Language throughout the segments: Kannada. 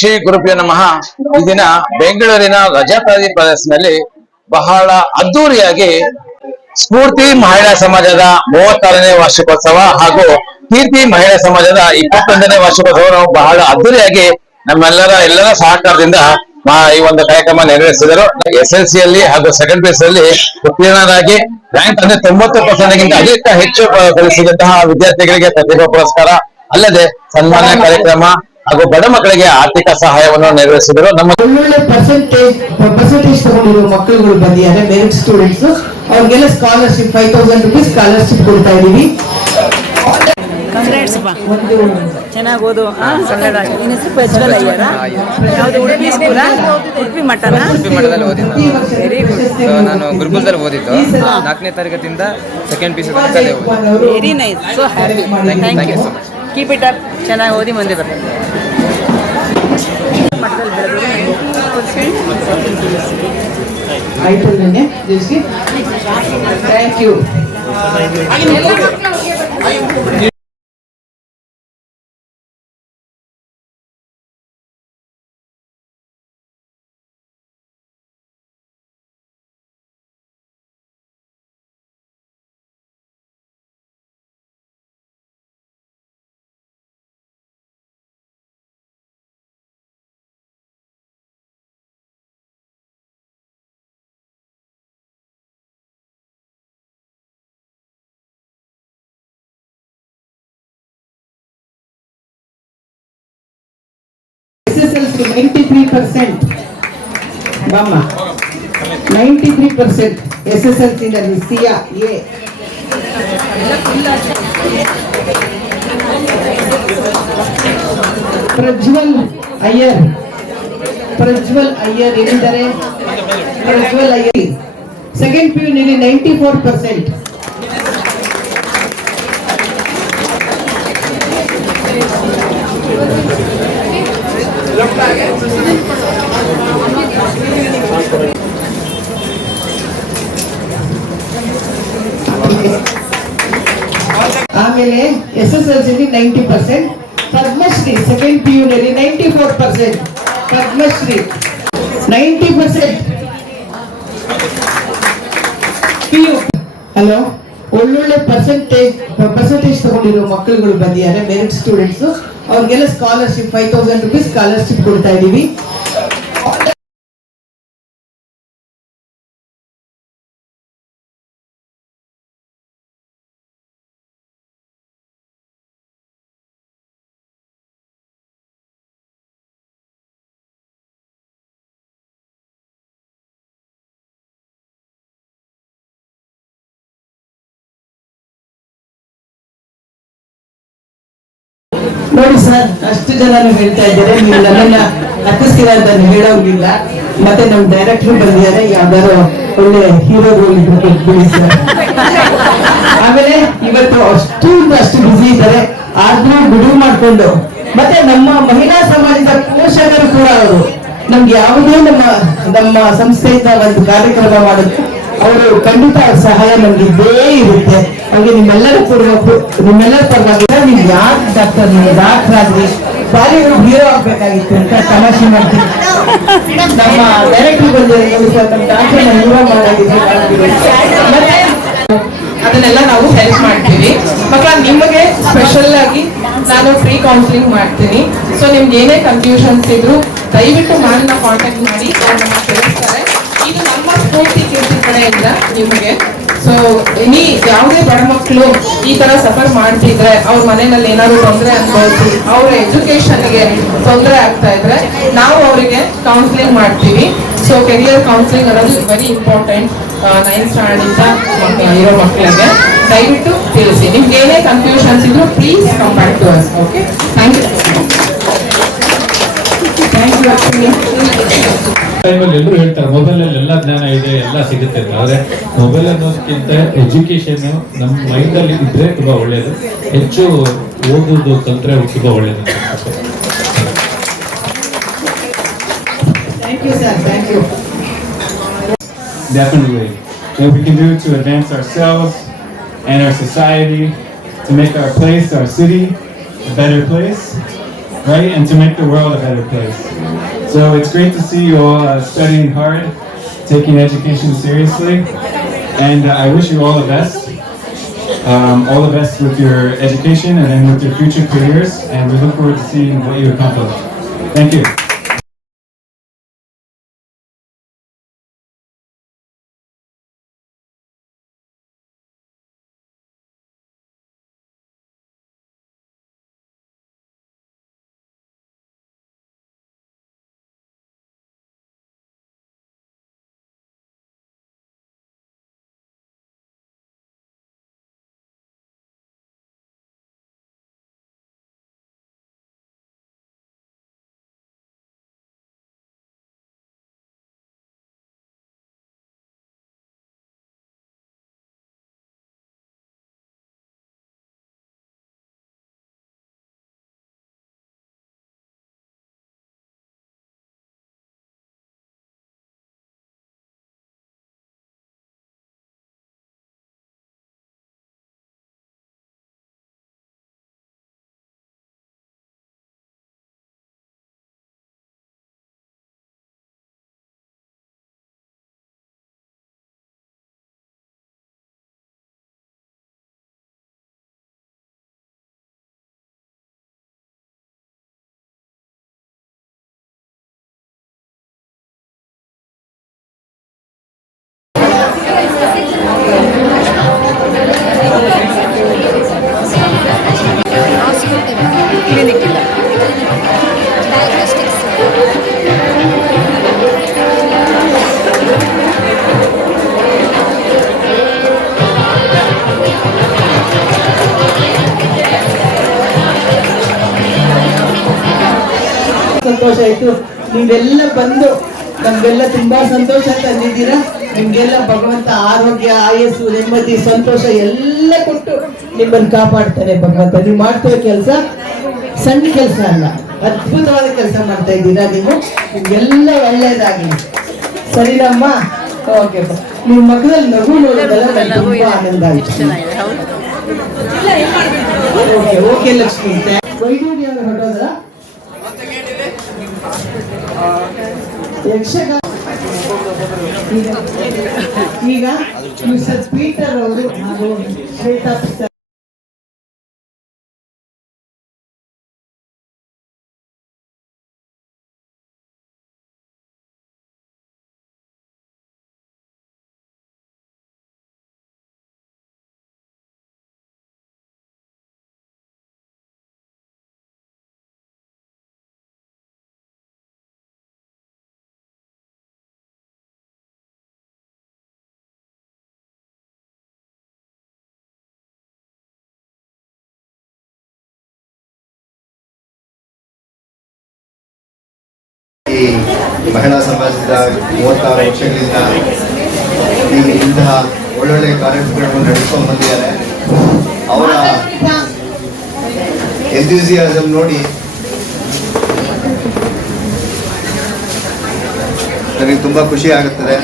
ಶ್ರೀ ಗುರುಭ್ಯೋ ನಮಃ. ಈ ದಿನ ಬೆಂಗಳೂರಿನ ರಜಾಕಾರಿ ಪ್ಯಾಲೇಸ್ನಲ್ಲಿ ಬಹಳ ಅದ್ದೂರಿಯಾಗಿ ಸ್ಫೂರ್ತಿ ಮಹಿಳಾ ಸಮಾಜದ 36ನೇ ವಾರ್ಷಿಕೋತ್ಸವ ಹಾಗೂ ಕೀರ್ತಿ ಮಹಿಳಾ ಸಮಾಜದ 21ನೇ ವಾರ್ಷಿಕೋತ್ಸವ ಬಹಳ ಅದ್ದೂರಿಯಾಗಿ ಎಲ್ಲರ ಸಹಕಾರದಿಂದ ಈ ಒಂದು ಕಾರ್ಯಕ್ರಮ ನೆರವೇರಿಸಿದರು. SLC ಯಲ್ಲಿ ಹಾಗೂ ಸೆಕೆಂಡ್ PUC ಅಲ್ಲಿ ಉತ್ತೀರ್ಣರಾಗಿ ರ್ಯಾಂಕ್ ಅಂದ್ರೆ 90% ಗಿಂತ ಹೆಚ್ಚು ಗಳಿಸಿದಂತಹ ವಿದ್ಯಾರ್ಥಿಗಳಿಗೆ ಪ್ರತಿಭಾ ಪುರಸ್ಕಾರ ಅಲ್ಲದೆ ಸನ್ಮಾನ ಕಾರ್ಯಕ್ರಮ ಹಾಗೂ ಬಡ ಮಕ್ಕಳಿಗೆ ಆರ್ಥಿಕ ಸಹಾಯವನ್ನು ನೆರವೇರಿಸಿದರು. ನಮ್ಮ ಒಳ್ಳೊಳ್ಳೆ ಪರ್ಸೆಂಟೇಜ್ ತಗೊಂಡಿರೋ ಮಕ್ಕಳುಗಳು ಬಂದಿದ್ದಾರೆ, ಮೆರಿಟ್ ಸ್ಟೂಡೆಂಟ್ಸ್. ಅವ್ರಿಗೆಲ್ಲ ಸ್ಕಾಲರ್ಶಿಪ್ 5000 ರೂಪೀಸ್ ಸ್ಕಾಲರ್ಶಿಪ್ ಕೊಡ್ತಾ ಇದೀವಿ. ಚೆನ್ನಾಗಿ ಓದು. ನಿನ್ನ ಹೆಸರು ಪ್ರಜ್ವಲ್ ಅಯ್ಯರ. ಯಾವುದು ಉಡುಪಿ ಸ್ಕೂಲಾ? ಉಡುಪಿ ಮಠನ? ಉಡುಪಿ ಮಠದಲ್ಲಿ ಓದಿದ್ದು. Very good. ನಾನು ಗುರುಕುಲದಲ್ಲಿ ಓದಿದ್ದು. 4ನೇ ತರಗತಿಯಿಂದ second PUC very nice. So happy. Thank you so much. Keep it up. ಚೆನ್ನಾಗಿ ಓದಿ ಮುಂದೆ ಬರ್ತೀನಿ. ಆಯ್ತು ನೆನ್ನೆ ದಿವಸ. Thank you. SSLC 93%. Mama 93% SSLC ನಲ್ಲಿ ಸಿಯಾ ಎ. ಪ್ರಜ್ವಲ್ ಅಯ್ಯರ್ ಏನಿದ್ದಾರೆ? ಪ್ರಜ್ವಲ್ ಅಯ್ಯರ್ ಸೆಕೆಂಡ್ PU ನಲ್ಲಿ 94%. ಆಮೇಲೆ SSLC 90%. ಪದ್ಮಶ್ರೀ ಸೆಕೆಂಡ್ PU ನಲ್ಲಿ 94%. ಪದ್ಮಶ್ರೀ 90%. PU ಹಲೋ, ಒಳ್ಳೊಳ್ಳೆ ಪರ್ಸೆಂಟೇಜ್ ತಗೊಂಡಿರೋ ಮಕ್ಕಳುಗಳು ಬಂದಿದ್ದಾರೆ, ಮೆರಿಟ್ ಸ್ಟೂಡೆಂಟ್ಸ್. ಅವ್ರಿಗೆಲ್ಲ ಸ್ಕಾಲರ್ಶಿಪ್ 5000 ರೂಪೀಸ್ ಸ್ಕಾಲರ್ಶಿಪ್ ಕೊಡ್ತಾ ಇದೀವಿ. ನೋಡಿ ಸರ್, ಅಷ್ಟು ಜನನು ಹೇಳ್ತಾ ಇದ್ದಾರೆ, ನೀವು ನನ್ನನ್ನ ಹತ್ತಿಸ್ತೀರ ಅಂತ ಹೇಳೋಂಗಿಲ್ಲ. ಮತ್ತೆ ನಮ್ ಡೈರೆಕ್ಟರ್ ಬಂದಿದ್ದಾರೆ, ಯಾವ್ದಾರು ಒಳ್ಳೆ ಹೀರೋ ರೋಲ್ ಬಿಡಿ ಸರ್. ಆಮೇಲೆ ಇವತ್ತು ಅಷ್ಟು ಬಿಸಿ ಇದ್ದಾರೆ, ಆದ್ರೂ ಬಿಡುವು ಮಾಡ್ಕೊಂಡು ಮತ್ತೆ ನಮ್ಮ ಮಹಿಳಾ ಸಮಾಜದ ಪೋಷಕರು ಕೂಡ ಅವರು ನಮ್ಗೆ ಯಾವುದೇ ನಮ್ಮ ಸಂಸ್ಥೆಯಿಂದ ಒಂದು ಕಾರ್ಯಕ್ರಮ ಮಾಡೋದು ಅವರು ಖಂಡಿತ ಸಹಾಯ ನಮ್ಗೆ ಇದ್ದೇ ಇರುತ್ತೆ. ಹಾಗೆ ನಿಮ್ಮೆಲ್ಲರ ಪರವಾಗಿ ನೀವು ಯಾಕೆ ಡಾಕ್ಟರ್ ಆದ್ರಿ, ಬಾಲಿವುಡ್ ಹೀರೋ ಆಗ್ಬೇಕಾಗಿತ್ತು ಅಂತ ತಮಾಷೆ ಮಾಡ್ತೀವಿ. ನಮ್ಮ ಡೈರೆಕ್ಟರ್ ಬಂದಿರೋ ನಮ್ಮ ಡಾಕ್ಟರ್ ಹೀರೋ ಮಾಡಾಗಿದ್ರು. ಮತ್ತೆ ಅದನ್ನೆಲ್ಲ ನಾವು ಹೆಲ್ಪ್ ಮಾಡ್ತೀವಿ. ಮಕ್ಕಳ ನಿಮಗೆ ಸ್ಪೆಷಲ್ ಆಗಿ ನಾನು ಫ್ರೀ ಕೌನ್ಸಿಲಿಂಗ್ ಮಾಡ್ತೀನಿ. ಸೊ ನಿಮ್ಗೆ ಏನೇ ಕನ್ಫ್ಯೂಷನ್ಸ್ ಇದ್ರು ದಯವಿಟ್ಟು ನನ್ನ ಕಾಂಟ್ಯಾಕ್ಟ್ ಮಾಡಿ, ನಮ್ಮ ತಿಳಿಸ್ತಾರೆ. ಇದು ನಮ್ಮ ಸ್ಫೂರ್ತಿ ಕೀರ್ತಿ ಕಡೆಯಿಂದ ನಿಮಗೆ. ಸೊ ಯಾವುದೇ ಬಡ ಮಕ್ಕಳು ಈ ತರ ಸಫರ್ ಮಾಡ್ತಿದ್ರೆ, ಅವ್ರ ಮನೆಯಲ್ಲಿ ಏನಾದ್ರು ತೊಂದರೆ ಅನ್ಭವಿಸಿ ಅವ್ರ ಎಜುಕೇಶನ್ಗೆ ತೊಂದರೆ ಆಗ್ತಾ ಇದ್ರೆ ನಾವು ಅವರಿಗೆ ಕೌನ್ಸಿಲಿಂಗ್ ಮಾಡ್ತೀವಿ. ಸೊ ಕೆರಿಯರ್ ಕೌನ್ಸಿಲಿಂಗ್ ಅನ್ನೋದು ವೆರಿ ಇಂಪಾರ್ಟೆಂಟ್ 9th ಸ್ಟ್ಯಾಂಡರ್ಡ್ ಇಂದ ಇರೋ ಮಕ್ಕಳಿಗೆ. ದಯವಿಟ್ಟು ತಿಳಿಸಿ, ನಿಮ್ಗೆ ಏನೇ ಕನ್ಫ್ಯೂಷನ್ಸ್ ಇದ್ರು please come back to us. Okay, thank you. ಟೈಮಲ್ಲಿ ಎಲ್ಲರೂ ಹೇಳ್ತಾರೆ ಮೊಬೈಲ್ ಅಲ್ಲಿ ಎಲ್ಲ ಜ್ಞಾನ ಇದೆ, ಎಲ್ಲ ಸಿಗುತ್ತೆ. ಆದ್ರೆ ಮೊಬೈಲ್ ಅನ್ನೋದಕ್ಕಿಂತ ಎಜುಕೇಶನ್ ನಮ್ಮ ಮೈಂಡ್ ಅಲ್ಲಿ ಇದ್ರೆ ತುಂಬಾ ಒಳ್ಳೇದು. ಹೆಚ್ಚು ಓದೋದು ಕಲ್ತ್ರೆ ತುಂಬಾ ಒಳ್ಳೇದು. Thank you, sir. Thank you. Definitely. What we can do to advance ourselves and our society, to make our place, our city, a better place. right, and to make the world a better place. So it's great to see you all studying hard, taking education seriously, and I wish you all the best. All the best with your education and then with your future careers, and we look forward to seeing what you accomplish. Thank you. Clinic ಇಲ್ಲ. ಸಂತೋಷ ಆಯ್ತು. ನೀವೆಲ್ಲ ಬಂದು ನಮ್ಗೆಲ್ಲ ತುಂಬಾ ಸಂತೋಷ ತಂದಿದ್ದೀರಾ. ನಿಮ್ಗೆಲ್ಲ ಭಗವಂತ ಆರೋಗ್ಯ, ಆಯಸ್ಸು, ನೆಮ್ಮದಿ, ಸಂತೋಷ ಎಲ್ಲ ಕೊಟ್ಟು ನಿಮ್ಮನ್ನು ಕಾಪಾಡ್ತಾನೆ ಭಗವಂತ. ನೀವು ಮಾಡ್ತಿರೋ ಕೆಲಸ ಸಣ್ಣ ಕೆಲಸ ಅಲ್ಲ, ಅದ್ಭುತವಾದ ಕೆಲಸ ಮಾಡ್ತಾ ಇದ್ದೀರಾ ನೀವು. ನಿಮ್ಗೆಲ್ಲ ಒಳ್ಳೇದಾಗಲಿ. ಸರಿನಮ್ಮ? ಓಕೆ. ನಿಮ್ಮ ಮಕ್ಕಳಲ್ಲಿ ನಗು ನೋಡೋದಲ್ಲ ನನಗೆ ತುಂಬಾ ಆನಂದ ಆಯ್ತು. Okay okay Lakshmi. ವೈದ್ಯೂರಿ ಅವರು ಹೊರಟೋದ್ರ? ಯಕ್ಷಗಾನ ಈಗ ಮಿಸ್ಟರ್ ಪೀಟರ್ ಅವರು ಹಾಗೂ ಶ್ವೇತಾ ಪೀಟರ್ ಈ ಮಹಿಳಾ ಸಮಾಜದ 36 ವರ್ಷಗಳಿಂದ ಇಂತಹ ಒಳ್ಳೊಳ್ಳೆ ಕಾರ್ಯಕ್ರಮಗಳನ್ನು ನಡೆಸ್ಕೊಂಡು ಬಂದಿದ್ದಾರೆ. ಅವರ ಎಂಥೂಸಿಯಾಸಮ್ ನೋಡಿ ನನಗೆ ತುಂಬ ಖುಷಿ ಆಗುತ್ತದೆ.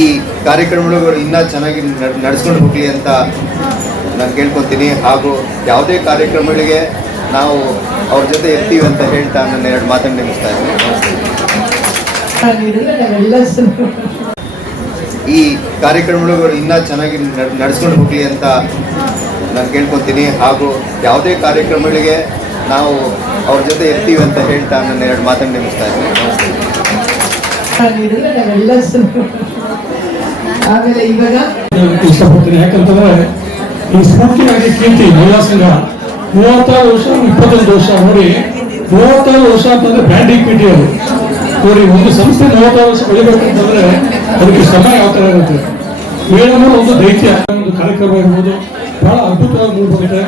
ಈ ಕಾರ್ಯಕ್ರಮಗಳು ಇನ್ನೂ ಚೆನ್ನಾಗಿ ನಡೆಸ್ಕೊಂಡು ಹೋಗಲಿ ಅಂತ ನಾನು ಕೇಳ್ಕೊತೀನಿ. ಹಾಗೂ ಯಾವುದೇ ಕಾರ್ಯಕ್ರಮಗಳಿಗೆ ನಾವು ಅವ್ರ ಜೊತೆ ಇರ್ತೀವಿ ಅಂತ ಹೇಳ್ತಾ ನನ್ನ 2 ಮಾತನ್ನು ನಿಲ್ಲಿಸ್ತಾ ಇದ್ದೀನಿ. ಈ ಕಾರ್ಯಕ್ರಮಗಳು ಇನ್ನೂ ಚೆನ್ನಾಗಿ ನಡೆಸ್ಕೊಂಡು ಹೋಗಲಿ ಅಂತ ನಾನು ಕೇಳ್ಕೊತೀನಿ. ಹಾಗೂ ಯಾವುದೇ ಕಾರ್ಯಕ್ರಮಗಳಿಗೆ ನಾವು ಅವ್ರ ಜೊತೆ ಇರ್ತೀವಿ ಅಂತ ಹೇಳ್ತಾ ನನ್ನ 2 ಮಾತನ್ನು ನಿಲ್ಲಿಸ್ತಾ ಇದ್ದೀನಿ. ಆಮೇಲೆ ಇವಾಗ ಇಷ್ಟಪಡ್ತೀನಿ. ಯಾಕಂತಂದ್ರೆ ಈ ಸ್ಫೂರ್ತಿಯಾಗಿ ಕೀರ್ತಿ ಮಹಿಳಾ ಸಂಘ 36 ವರ್ಷ 25 ವರ್ಷ ನೋಡಿ. 36 ವರ್ಷ ಅಂತಂದ್ರೆ ಬ್ರ್ಯಾಂಡ್ ಈಕ್ವಿಟಿ ಅದು ನೋಡಿ. ಒಂದು ಸಂಸ್ಥೆ 36 ವರ್ಷ ಬೆಳಿಬೇಕಂತಂದ್ರೆ ಅದಕ್ಕೆ ಶ್ರಮ ಯಾವ ತರ ಇರುತ್ತೆ. ಮೇಡಮ್ ಒಂದು ದೈತ್ಯ ಒಂದು ಕಾರ್ಯಕ್ರಮ ಇರ್ಬೋದು, ಬಹಳ ಅದ್ಭುತವಾಗಿ ಮೂಡ್ಬೋದಿದೆ.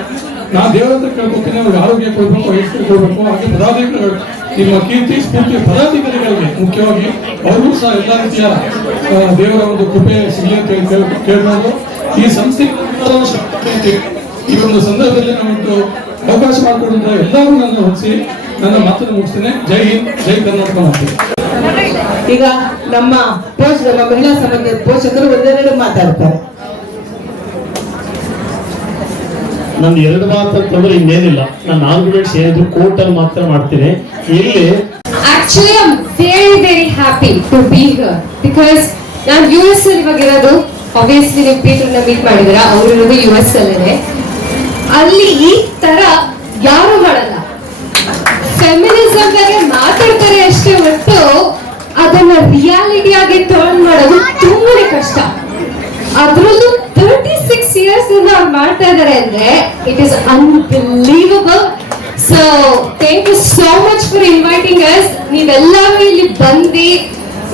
ನಾನು ದೇವರ ಹತ್ರ ಕೇಳ್ಕೊತೀನಿ, ಅವ್ರಿಗೆ ಆರೋಗ್ಯ ಕೊಡಬೇಕು, ಐಶ್ವರ್ಯ ಕೊಡಬೇಕು. ಹಾಗೆ ಪದಾಧಿಕಾರಿಗಳು ನಿಮ್ಮ ಕೀರ್ತಿ ಸ್ಫೂರ್ತಿ ಪದಾಧಿಕಾರಿಗಳಿಗೆ ಮುಖ್ಯವಾಗಿ ಅವ್ರಿಗೂ ಸಹ ಎಲ್ಲ ರೀತಿಯ ದೇವರ ಒಂದು ಕೃಪೆ ಸಿಗಲಿ ಅಂತ ಕೇಳ್ಬೋದು. ಈ ಸಂಸ್ಥೆ ಈ ಒಂದು ಸಂದರ್ಭದಲ್ಲಿ ನಾವೊಂದು ಅವಕಾಶ ಮಾಡಿಕೊಡುವಂತ ಎಲ್ಲರೂ ನನ್ನ ಹೊರಿಸಿ ನನ್ನ ಮಾತನ್ನು ಮುಗಿಸ್ತೇನೆ. ಜೈ ಹಿಂದ್, ಜೈ ಕರ್ನಾಟಕ ಮಾಡ್ತೀನಿ. ಈಗ ನಮ್ಮ ಮಹಿಳಾ ಸಮಾಜದ ಪೋಷಕರು ಒಂದೆರಡು ಮಾತಾಡ್ತಾರೆ. ನಂದು ಎರಡು ಮಾತು ಅಂತಂದ್ರೆ ಇನ್ನೇನಿಲ್ಲ. ನಾನು ಆರ್ಗ್ಯುಮೆಂಟ್ಸ್ ಏನಿದ್ರು ಕೋರ್ಟಲ್ಲಿ ಮಾತ್ರ ಮಾಡ್ತೀನಿ. ಇಲ್ಲಿ Actually, I'm very happy to be here because ನಾನು US ಅಲ್ಲಿ ಇವಾಗ ಇರೋದು. Obviously ನೀವು ಪೀಟರ್ನ ಮೀಟ್ ಮಾಡಿದಿರಾ, ಅವ್ರು ಇರೋದು US ಅಲ್ಲೇ. ಅಲ್ಲಿ ಈ ತರ ಯಾರು ಮಾಡಲ್ಲ. ಫೆಮಿನಿಸಂ ಬಗ್ಗೆ ಮಾತಾಡ್ತಾರೆ ಅಷ್ಟೇ ಹೊರತು ಅದನ್ನ ರಿಯಾಲಿಟಿ ಆಗಿ ಟರ್ನ್ ಮಾಡೋದು ತುಂಬಾನೇ ಕಷ್ಟ. ಅದ್ರಲ್ಲೂ 36 years ಇಂದ ಅವ್ರು ಮಾಡ್ತಾ ಇದಾರೆ ಅಂದ್ರೆ it is unbelievable. So thank you so much for inviting us. ನೀವೆಲ್ಲರೂ ಇಲ್ಲಿ ಬಂದು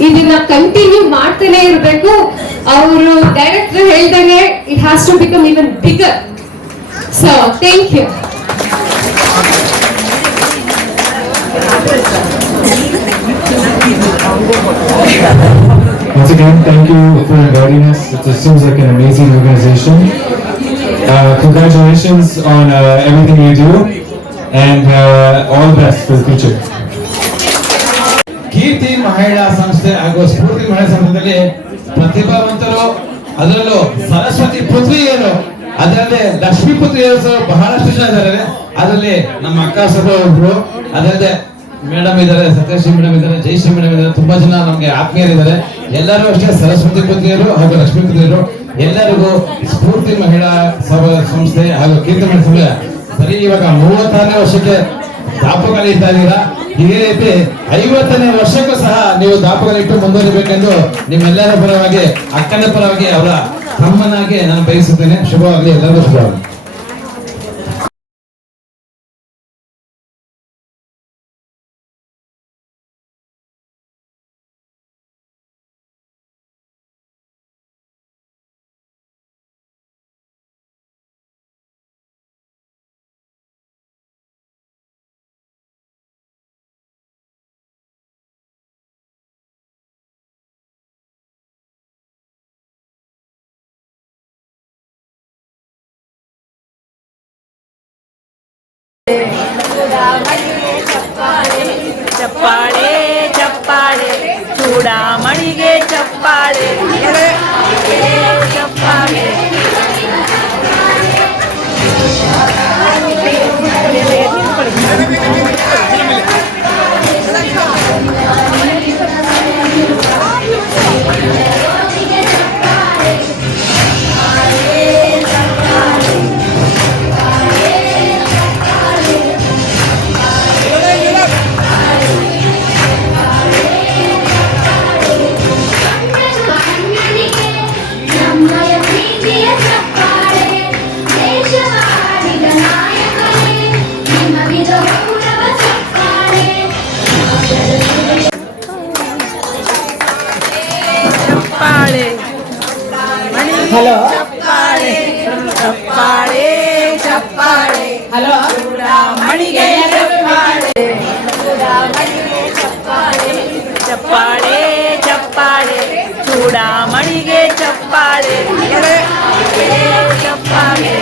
ಇದನ್ನ ಕಂಟಿನ್ಯೂ ಮಾಡ್ತಾನೆ ಇರಬೇಕು. ಅವರು ಡೈರೆಕ್ಟರ್ ಹೇಳ್ದಂಗೆ it has to become even bigger. So thank you. Once again, thank you for inviting us. It seems like an amazing organization. Congratulations on everything you do, and all the best for the future. ಕೀರ್ತಿ ಮಹಿಳಾ ಸಂಸ್ಥೆ ಹಾಗೂ ಸ್ಫೂರ್ತಿ ಮಹಿಳಾ ಸಂಸ್ಥೆಯಲ್ಲಿ ಪ್ರತಿಭಾವಂತರು, ಅದರಲ್ಲೂ ಸರಸ್ವತಿ ಪುತ್ರಿಯರು, ಅದರಲ್ಲಿ ಲಕ್ಷ್ಮೀ ಪುತ್ರಿಯರು ಬಹಳಷ್ಟು ಜನ ಇದ್ದಾರೆ. ಅದರಲ್ಲಿ ನಮ್ಮ ಅಕ್ಕ ಸಭೆ ಒಬ್ರು, ಅದಲ್ಲದೆ ಮೇಡಮ್ ಇದ್ದಾರೆ, ಸತ್ಯಶ್ರೀ ಮೇಡಮ್ ಇದ್ದಾರೆ, ಜಯಶ್ರೀ ಮೇಡಮ್ ಇದ್ದಾರೆ. ತುಂಬಾ ಜನ ನಮ್ಗೆ ಆತ್ಮೀಯರಿದ್ದಾರೆ. ಎಲ್ಲರೂ ಅಷ್ಟೇ ಸರಸ್ವತಿ ಪುತ್ರಿಯರು ಹಾಗೂ ಲಕ್ಷ್ಮೀ ಪುತ್ರಿಯರು. ಎಲ್ಲರಿಗೂ ಸ್ಫೂರ್ತಿ ಮಹಿಳಾ ಸಂಸ್ಥೆ ಹಾಗೂ ಕೀರ್ತಿ ಮಹಿಳಾ ಸಂಸ್ಥೆ ಬರೀ ಇವಾಗ 36ನೇ ವರ್ಷಕ್ಕೆ ದಾಪುಗಾಲಿ ಇಡ್ತಾ ಇದ್ದೀರಾ. ಇದೇ ರೀತಿ 50ನೇ ವರ್ಷಕ್ಕೂ ಸಹ ನೀವು ದಾಪುಗಾಲಿ ಇಟ್ಟು ಮುಂದುವರಿಬೇಕೆಂದು ನಿಮ್ಮೆಲ್ಲರ ಪರವಾಗಿ, ಅಕ್ಕನ ಪರವಾಗಿ, ಅವರ ತಮ್ಮನಾಗಿ ನಾನು ಬಯಸುತ್ತೇನೆ. ಶುಭವಾಗಲಿ, ಎಲ್ಲರಿಗೂ ಶುಭವಾಗಲಿ. ಚಪ್ಪಾಳೆ ಚಪ್ಪಾಳೆ ಚೂಡಾಮಣಿಗೆ ಚಪ್ಪಾಳೆ ಚಪ್ಪಾಳೆ. ಹಲೋ ಚಪ್ಪಾಳೆ ಚಪ್ಪಾಳೆ ಚಪ್ಪಾಳೆ. ಹಲೋ ಮಣಿಗೆ ಚಪ್ಪಾಳೆ ಚಪ್ಪಾಳೆ ಚಪ್ಪಾಳೆ ಚೂಡಾಮಣಿಗೆ ಚಪ್ಪಾಳೆ ಚಪ್ಪಾಳೆ.